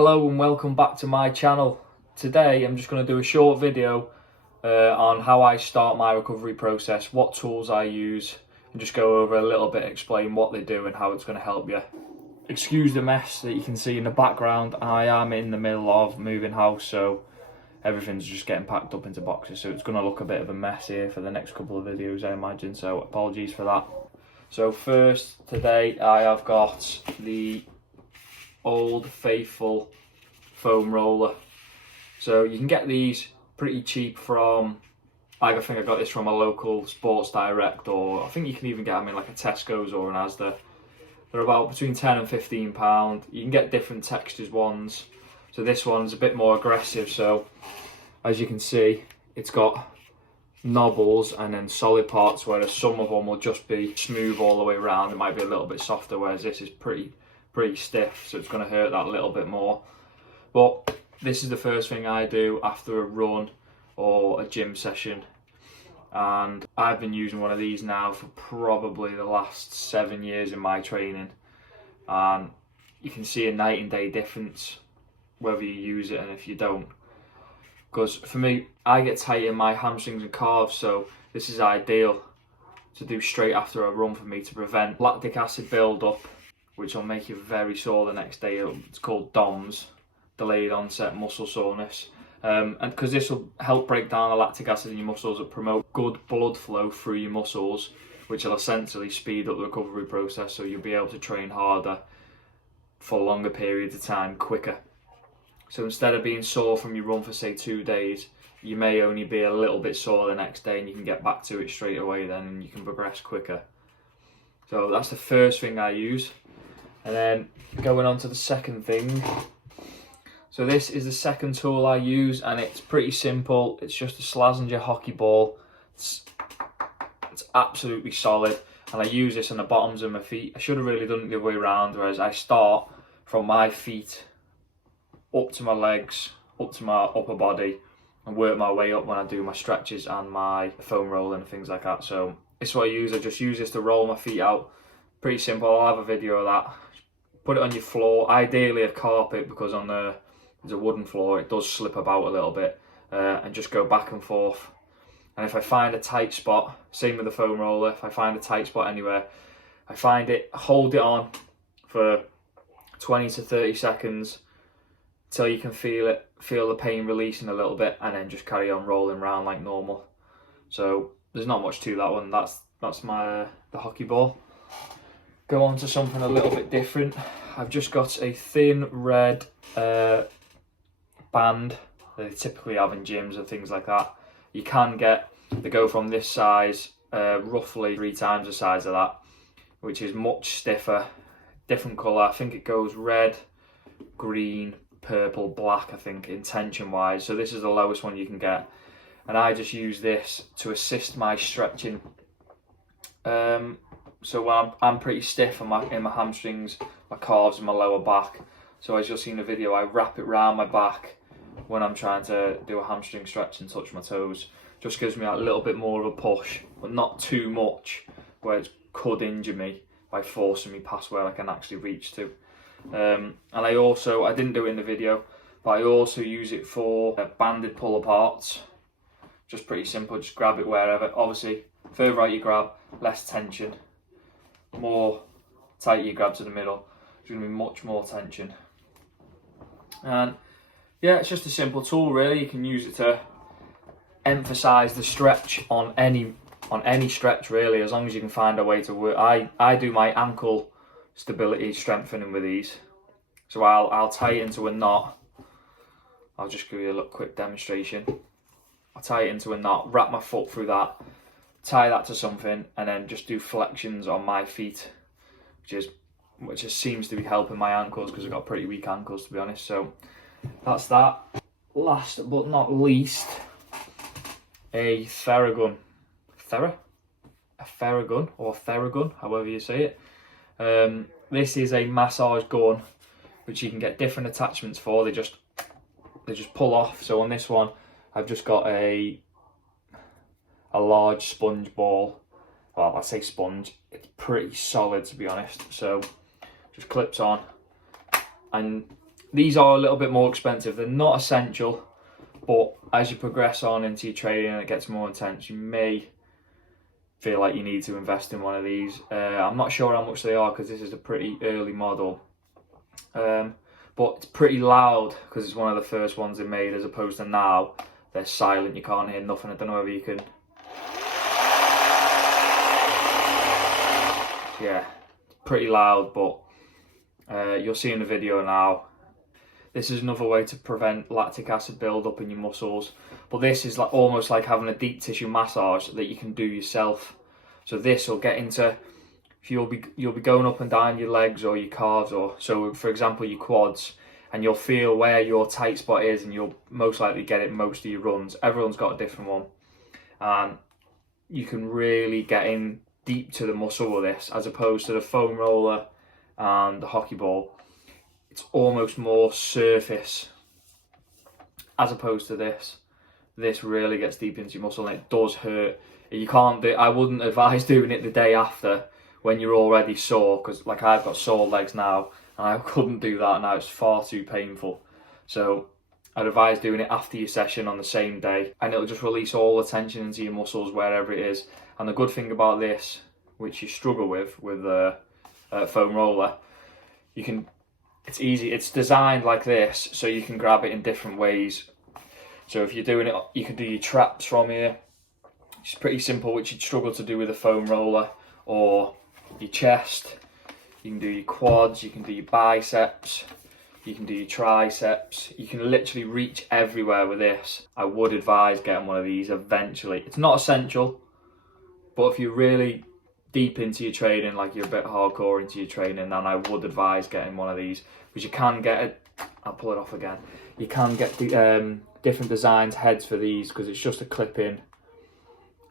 Hello and welcome back to my channel. Today I'm just going to do a short video on how I start my recovery process, what tools I use, and just go over a little bit, explain what they do and how it's going to help you. Excuse the mess that you can see in the background. I am in the middle of moving house, so everything's just getting packed up into boxes, so it's going to look a bit of a mess here for the next couple of videos, I imagine, so apologies for that. So first, today I have got the Old Faithful foam roller. So you can get these pretty cheap from, I think I got this from a local Sports Direct, or I think you can even get them in like a Tesco's or an Asda. They're about between £10 and £15. You can get different textures ones. So this one's a bit more aggressive, so as you can see it's got knobbles and then solid parts, whereas some of them will just be smooth all the way around. It might be a little bit softer, whereas this is pretty stiff, so it's going to hurt that a little bit more. But this is the first thing I do after a run or a gym session, and I've been using one of these now for probably the last 7 years in my training, and you can see a night and day difference whether you use it and if you don't. Because for me, I get tight in my hamstrings and calves, so this is ideal to do straight after a run for me to prevent lactic acid build-up, which will make you very sore the next day. It's called DOMS, delayed onset muscle soreness. And because this will help break down the lactic acid in your muscles and promote good blood flow through your muscles, which will essentially speed up the recovery process, so you'll be able to train harder for longer periods of time quicker. So instead of being sore from your run for say 2 days, you may only be a little bit sore the next day, and you can get back to it straight away then, and you can progress quicker. So that's the first thing I use. And then going on to the second thing. So this is the second tool I use, and it's pretty simple. It's just a Slazenger hockey ball. It's absolutely solid, and I use this on the bottoms of my feet. I should have really done it the other way around, whereas I start from my feet up to my legs, up to my upper body, and work my way up when I do my stretches and my foam rolling and things like that. So this is what I use. I just use this to roll my feet out. Pretty simple. I'll have a video of that. Put it on your floor, ideally a carpet, because on there's a wooden floor, it does slip about a little bit, and just go back and forth. And if I find a tight spot, same with the foam roller, if I find a tight spot anywhere, I find it, hold it on for 20 to 30 seconds till you can feel the pain releasing a little bit, and then just carry on rolling around like normal. So there's not much to that one. That's my the hockey ball. Go on to something a little bit different. I've just got a thin red band that they typically have in gyms and things like that. You can get, they go from this size, roughly 3 times the size of that, which is much stiffer, different colour. I think it goes red, green, purple, black, I think, in tension wise. So this is the lowest one you can get. And I just use this to assist my stretching. So when I'm pretty stiff in my hamstrings, my calves and my lower back. So as you'll see in the video, I wrap it around my back when I'm trying to do a hamstring stretch and touch my toes. Just gives me a little bit more of a push, but not too much where it could injure me by forcing me past where I can actually reach to. And I didn't do it in the video, but I also use it for banded pull aparts. Just pretty simple, just grab it wherever. Obviously, further out you grab, less tension. More tight you grab to the middle, there's going to be much more tension. And yeah, it's just a simple tool really. You can use it to emphasize the stretch on any stretch really, as long as you can find a way to work. I do my ankle stability strengthening with these, so I'll tie it into a knot. I'll just give you a little quick demonstration. I'll tie it into a knot, wrap my foot through that, tie that to something, and then just do flexions on my feet, which just seems to be helping my ankles, because I've got pretty weak ankles, to be honest. So that's that. Last but not least, a Thermagun. A Thermagun, however you say it. This is a massage gun, which you can get different attachments for. They just pull off. So on this one, I've just got a large sponge ball. Well, I say sponge, it's pretty solid, to be honest. So just clips on, and These are a little bit more expensive. They're not essential, but as you progress on into your training and it gets more intense, you may feel like you need to invest in one of these. I'm not sure how much they are because this is a pretty early model. But it's pretty loud because it's one of the first ones they made, as opposed to now they're silent, you can't hear nothing. I don't know whether you can. Yeah, pretty loud, but you'll see in the video now. This is another way to prevent lactic acid build-up in your muscles. But this is like almost like having a deep tissue massage that you can do yourself. So this will get into, if you'll be going up and down your legs or your calves, or so for example your quads, and you'll feel where your tight spot is, and you'll most likely get it most of your runs. Everyone's got a different one, and you can really get in deep to the muscle with this, as opposed to the foam roller and the hockey ball. It's almost more surface as opposed to this. This really gets deep into your muscle and it does hurt. You can't do, I wouldn't advise doing it the day after when you're already sore, because like I've got sore legs now and I couldn't do that now, it's far too painful. So I'd advise doing it after your session on the same day, and it'll just release all the tension into your muscles wherever it is. And the good thing about this, which you struggle with foam roller, it's easy. It's designed like this, so you can grab it in different ways. So if you're doing it, you can do your traps from here. It's pretty simple, which you'd struggle to do with a foam roller, or your chest. You can do your quads, you can do your biceps, you can do your triceps. You can literally reach everywhere with this. I would advise getting one of these eventually. It's not essential, but if you're really deep into your training, like you're a bit hardcore into your training, then I would advise getting one of these, because you can get it. I'll pull it off again. You can get the different designs heads for these, because it's just a clip in,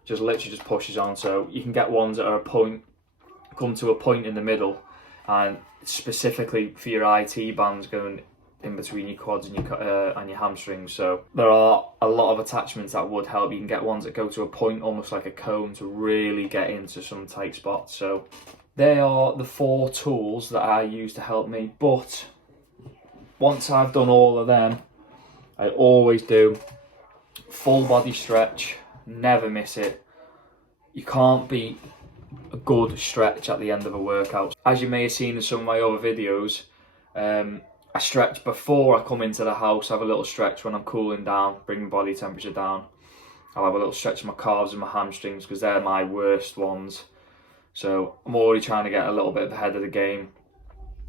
just literally just pushes on. So you can get ones that are come to a point in the middle, and specifically for your IT bands going in between your quads and your hamstrings. So there are a lot of attachments that would help. You can get ones that go to a point, almost like a cone, to really get into some tight spots. So they are the 4 tools that I use to help me. But once I've done all of them, I always do full body stretch. Never miss it. You can't beat a good stretch at the end of a workout. As you may have seen in some of my other videos, I stretch before I come into the house. I have a little stretch when I'm cooling down, bring my body temperature down. I'll have a little stretch of my calves and my hamstrings, because they're my worst ones. So I'm already trying to get a little bit ahead of the game.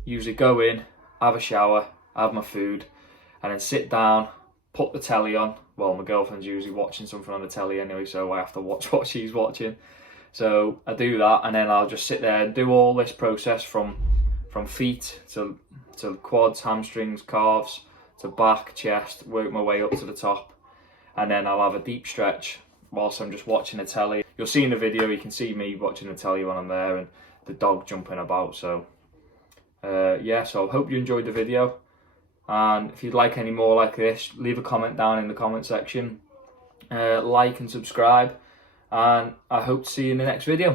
Usually go in, have a shower, have my food, and then sit down, put the telly on. Well, my girlfriend's usually watching something on the telly anyway, so I have to watch what she's watching. So I do that, and then I'll just sit there and do all this process from feet to quads, hamstrings, calves, to back, chest, work my way up to the top. And then I'll have a deep stretch whilst I'm just watching the telly. You'll see in the video, you can see me watching the telly when I'm there, and the dog jumping about. So yeah, so I hope you enjoyed the video. And if you'd like any more like this, leave a comment down in the comment section. Like and subscribe. And I hope to see you in the next video.